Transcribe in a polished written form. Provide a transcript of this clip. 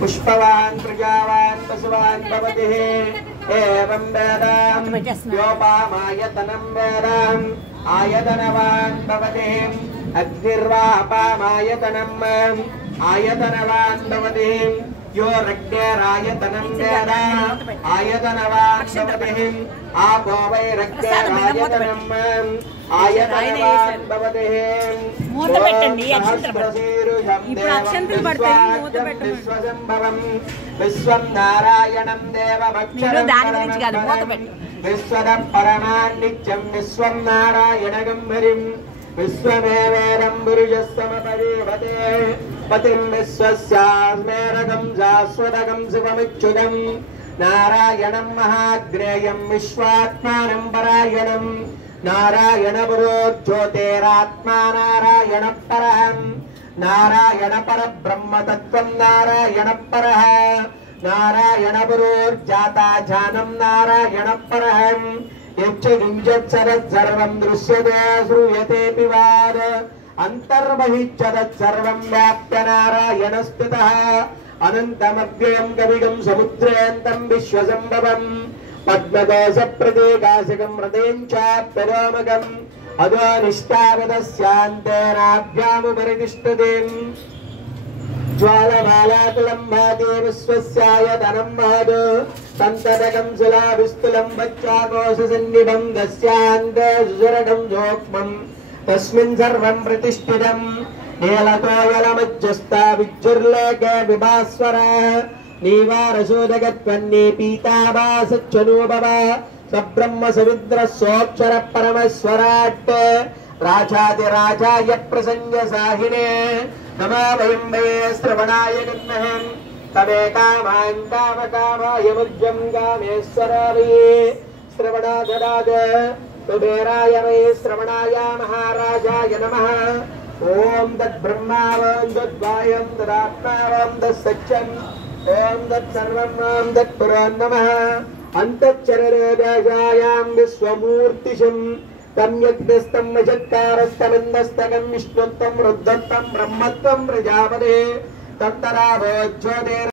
पुष्पवान् प्रजावान् पशुवान् भवति एवं वेदां योपामायतनं वेदाम् आयतनवान् भवति अग्निर्वापामायतनम् आयतनवान् भवति यो रग्नेरायतनं वेद आयतनवान् भवति आपो वै रग्नेरायतनम् आयतनवान् भवति మూత పెట్టండి ఇప్పుడు అక్షంతలు పడతాయి మూత పెట్టండి విశ్వం నారాయణం దేవమక్షరం దాని గురించి కాదు మూత పెట్టండి విశ్వదం పరమాన్నిత్యం విశ్వం నారాయణగం హరిం విశ్వమేవేరం పురుషస్తమపరివతే పతిం విశ్వస్యాస్మేరగం శాశ్వతగం శివమిచ్యుతం నారాయణం మహాగ్రేయం విశ్వాత్మానం పరాయణం नारायण पुरोज्योतिरात्मा नारायण परः नारायण पर ब्रह्म तत्त्वं नारायण परः नारायण पुरोर्जाता जानम नारायण परः यच्च किञ्चित् सर्वं दृश्यते श्रूयते पिवाद अन्तर्बहिश्च तत्सर्वं व्याप्य नारायण स्थितः अनन्तमव्ययं कविगं समुद्रेऽन्तं विश्वसम्भवम् पद्मकोश प्रतीकाशिकं हृदयञ्चाप्यरोमकम् अधोनिष्ठावदस्यान्तेनाभ्यामुपरि ज्वालमालाकुलं भाति विश्वस्यायतनं महत् सन्ततकं शिलाविस्तुलं वच्चाकोशसन्निभं दस्यान्ते सुरगं जोक्मम् तस्मिन् सर्वं प्रतिष्ठितं नीलतोयलमज्जस्ता विज्जुर्लेके विभास्वर नीवारशोदगत्वन्ने पीताभासच्चनोभव सब्रह्म सविद्र सोक्षर परमेश्वराट् राजादिराजाय प्रसंग साहिने नमो वयं वै श्रवणाय गन्महे तमे कामान् कामकामाय मुज्जं कामेश्वराय श्रवणाददाद कुबेराय वै श्रवणाय महाराजाय नमः ओम तद्ब्रह्मा ओम तद्वायं तदात्मा ओम तत्सत्यम् ओम तत्सर्वं ओम तत्पुरान् नमः अन्तश्चररेदायां विश्वमूर्तिशं तं यज्ञस्तं वचत्कारस्तमन्दस्तकं विष्णुत्वं रुद्रत्वं ब्रह्मत्वं प्रजापते तत्तरावो ज्योतिर्